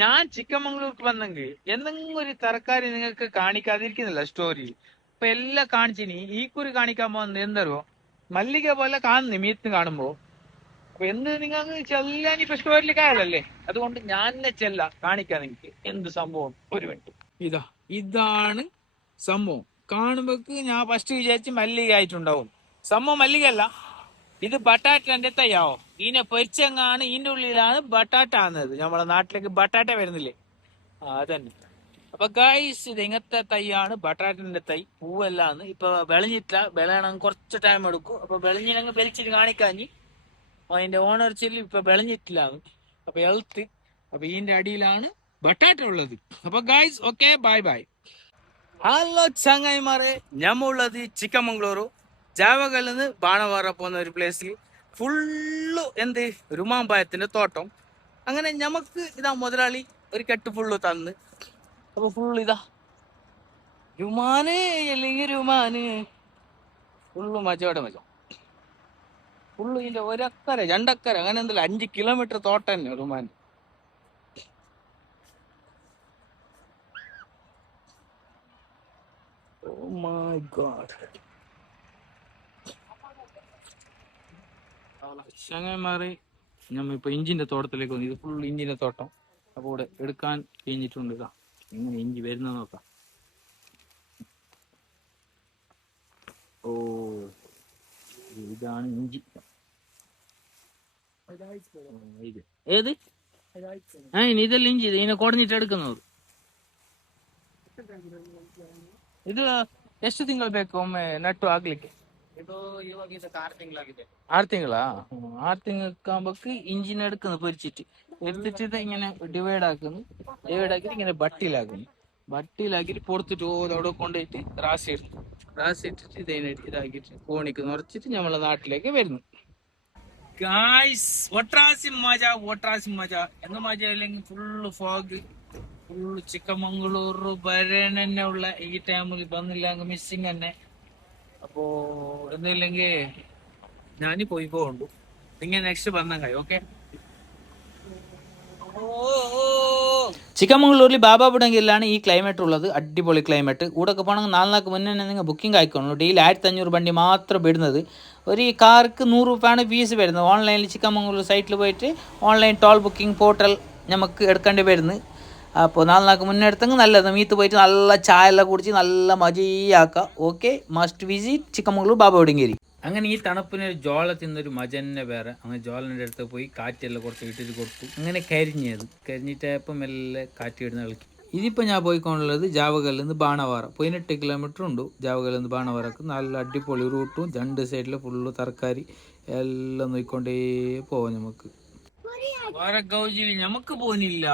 ഞാൻ ചിക്കമംഗ്ലൂർക്ക് വന്നെങ്കിൽ എന്തെങ്കിലും ഒരു തരക്കാരി നിങ്ങൾക്ക് കാണിക്കാതിരിക്കുന്നില്ല സ്റ്റോറി. ഇപ്പൊ എല്ലാം കാണിച്ചിനി ഈ കുറി കാണിക്കാൻ പോകുന്നത് എന്തോ മല്ലിക പോലെ കാണുന്നു മീത്ത് കാണുമ്പോ. അപ്പൊ എന്ത് നിങ്ങൾക്ക് ചെല്ലാൻ ഇപ്പൊ സ്റ്റോറിൽ കായലല്ലേ, അതുകൊണ്ട് ഞാൻ ചെല്ല കാണിക്കാം നിങ്ങക്ക് എന്ത് സംഭവം. ഒരു മിനിറ്റ്. ഇതാണ് സംഭവം. കാണുമ്പോക്ക് ഞാൻ ഫസ്റ്റ് വിചാരിച്ച് മല്ലിക ആയിട്ടുണ്ടാവും. സംഭവം മല്ലിക അല്ല, ഇത് ബട്ടാറ്റന്റെ തയ്യാവോ. ഇതിനെ പൊരിച്ചെങ്ങാണ് ഇതിന്റെ ഉള്ളിലാണ് ബട്ടാറ്റ ആകുന്നത്. നമ്മളെ നാട്ടിലേക്ക് ബട്ടാറ്റ വരുന്നില്ലേ, അതന്നെ. അപ്പൊ ഗൈസ് ഇത് ഇങ്ങനത്തെ തൈയാണ് ബട്ടാറ്റന്റെ തൈ. പൂവല്ലാന്ന് ഇപ്പൊ വിളഞ്ഞിട്ടില്ല, വിളയണം കുറച്ച് ടൈം എടുക്കും. അപ്പൊ വിളഞ്ഞിനങ്ങ് വലിച്ചിട്ട് കാണിക്കാഞ്ഞ് അതിന്റെ ഓണർ ചെല്ലി ഇപ്പൊ വിളഞ്ഞിട്ടില്ല. അപ്പൊ ഹെൽത്ത്. അപ്പൊ ഇതിന്റെ അടിയിലാണ് ബട്ടാറ്റ ഉള്ളത്. അപ്പൊ guys okay, bye bye. Hello ചങ്ങായിമാരെ, ഞമ്മുള്ളത് ചിക്കമംഗ്ലൂരു ജാവകളിൽ നിന്ന് ബാണവാറ പോകുന്ന ഒരു പ്ലേസിൽ ഫുള്ള് എന്ത് രുമാമ്പായത്തിന്റെ തോട്ടം. അങ്ങനെ ഞമ്മക്ക് ഇതാ മുതലാളി ഒരു കെട്ട് ഫുള്ള് തന്ന്. അപ്പൊ ഫുള്ള് ഇതാ രുമാന് അല്ലെങ്കിൽ രുമാന് ഫുള്ള് മജോടെ മജോ. ഫുള്ള് ഇതിന്റെ ഒരക്കര രണ്ടക്കര അങ്ങനെ എന്തല്ല 5 കിലോമീറ്റർ തോട്ടം തന്നെ റുമാൻ. Oh my God. ചങ്ങന്മാരെ നമ്മിപ്പോ ഇഞ്ചിന്റെ തോട്ടത്തിലേക്ക് വന്നു. ഇത് ഫുൾ ഇഞ്ചിന്റെ തോട്ടം. അപ്പൊ ഇവിടെ എടുക്കാൻ കഴിഞ്ഞിട്ടുണ്ട്. ഇതാ ഇങ്ങനെ ഇഞ്ചി വരുന്ന നോക്കാം. ഓ ഇതാണ് ഇഞ്ചി. ഏത് ഇതെല്ലാം ഇഞ്ചി. ഇതിനെ കുടഞ്ഞിട്ട് എടുക്കുന്നത്. ಇದು ಎಷ್ಟು ತಿಂಗಳು ಬೇಕು ಒಮ್ಮೆ ನಟ್ಟು ಆಗ್ಲಿಕ್ಕೆ? ಇದು ಇವಾಗ ಇದಕ್ಕೆ 6 ತಿಂಗಳಾಗಿದೆ. 6 ತಿಂಗಳಾ? 6 തിങ്ങൾക്കാകുമ്പോക്ക് ഇഞ്ചിനെ എടുക്കുന്നു പൊരിച്ചിട്ട്. എടുത്തിട്ട് ഇത് ഇങ്ങനെ ഡിവൈഡ് ആക്കുന്നു. ഡിവൈഡ് ആക്കിയിട്ട് ഇങ്ങനെ ബട്ടിയിലാക്കുന്നു. ബട്ടിയിലാക്കിയിട്ട് പുറത്തിട്ട് അവിടെ കൊണ്ടുപോയിട്ട് റാസി ഇടുന്നു. റാസി ഇട്ടിട്ട് ഇതാക്കിയിട്ട് കോണിക്ക് നിറച്ചിട്ട് നമ്മളെ നാട്ടിലേക്ക് വരുന്നു. ഗായ്സ് ഒട്രാസി മജ എന്ന് മജ അല്ലെങ്കിൽ ഫുള്ള് ഫോഗ്. ഫുള്ള് ചിക്കമംഗ്ലൂർ വരാൻ ഉള്ള ഈ ടൈമിൽ വന്നില്ല മിസ്സിങ് തന്നെ. അപ്പോ എന്നില്ലെങ്കിൽ ഞാനി പോയിക്കോണ്ടു. നിങ്ങൾ നെക്സ്റ്റ് വന്നങ്ങായി. ഓക്കെ. ചിക്കമംഗ്ലൂരിൽ ബാബാ ബുഡങ്കിലാണ് ഈ ക്ലൈമറ്റ് ഉള്ളത്. അടിപൊളി ക്ലൈമറ്റ്. കൂടെയൊക്കെ പോകണമെങ്കിൽ 4 മുന്നേ നിങ്ങൾ ബുക്കിംഗ് ആയിക്കോളൂ. ഡെയിലി 1500 വണ്ടി മാത്രം വിടുന്നത്. ഒരു കാർക്ക് 100 രൂപയാണ് ഫീസ് വരുന്നത്. ഓൺലൈനിൽ ചിക്കമംഗ്ലൂർ സൈറ്റിൽ പോയിട്ട് ഓൺലൈൻ ടോൾ ബുക്കിംഗ് പോർട്ടൽ നമുക്ക് എടുക്കേണ്ടി വരുന്നത്. അപ്പോൾ 4 മുന്നേ എടുത്തെങ്കിൽ നല്ലത്. മീത്ത് പോയിട്ട് നല്ല ചായ എല്ലാം കുടിച്ച് നല്ല മജയാക്കാം. Okay, must visit Chikmagalur Baba Budangiri. അങ്ങനെ ഈ തണുപ്പിന് ജോള തിന്നൊരു മജന്നെ വേറെ. അങ്ങനെ ജോളൻ്റെ അടുത്ത് പോയി കാറ്റെല്ലാം കുറച്ച് ഇട്ടിട്ട് കൊടുത്തു. അങ്ങനെ കരിഞ്ഞിട്ടായപ്പം മെല്ലെ കാറ്റ് ഇടുന്ന കളിക്കും. ഇതിപ്പോൾ ഞാൻ പോയിക്കൊണ്ടുള്ളത് ജാവകളിൽ നിന്ന് ബാണവാറ 18 കിലോമീറ്റർ ഉണ്ട്. ജാവകളിൽ നിന്ന് ബാണവാറക്ക് നല്ല അടിപൊളി റൂട്ടും 2 സൈഡിൽ ഫുള്ള് തർക്കാരി എല്ലാം നോക്കിക്കൊണ്ടേ പോവാം. നമുക്ക് ഗൗജിയിൽ നമുക്ക് പോകുന്നില്ല.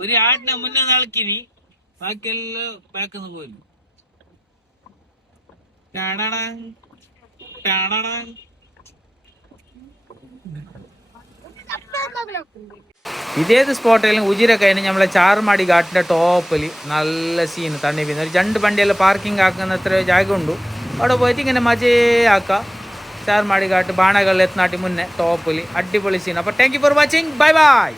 ഒരു ആടിനെ മുന്നേ നടക്കിനി, ബാക്കിയെല്ലാം ബാക്കിന്ന് പോയിരുന്നു. ഇതേത് സ്പോട്ടിലും ഉജിരൊക്കെ നമ്മളെ ചാർമാടി ഘാട്ടിന്റെ ടോപ്പിൽ നല്ല സീന് തണ്ണി പിന്നെ 2 വണ്ടിയെല്ലാം പാർക്കിംഗ് ആക്കുന്ന അത്ര ജാഗ ഉണ്ട്. അവിടെ പോയിട്ട് ഇങ്ങനെ മജയാക്കാം. ചാർമാടി ഘാട്ട് ബാണകളിൽ എത്തുന്നാട്ടി മുന്നേ ടോപ്പിൽ അടിപൊളി സീൻ. അപ്പോൾ thank you for watching. Bye bye.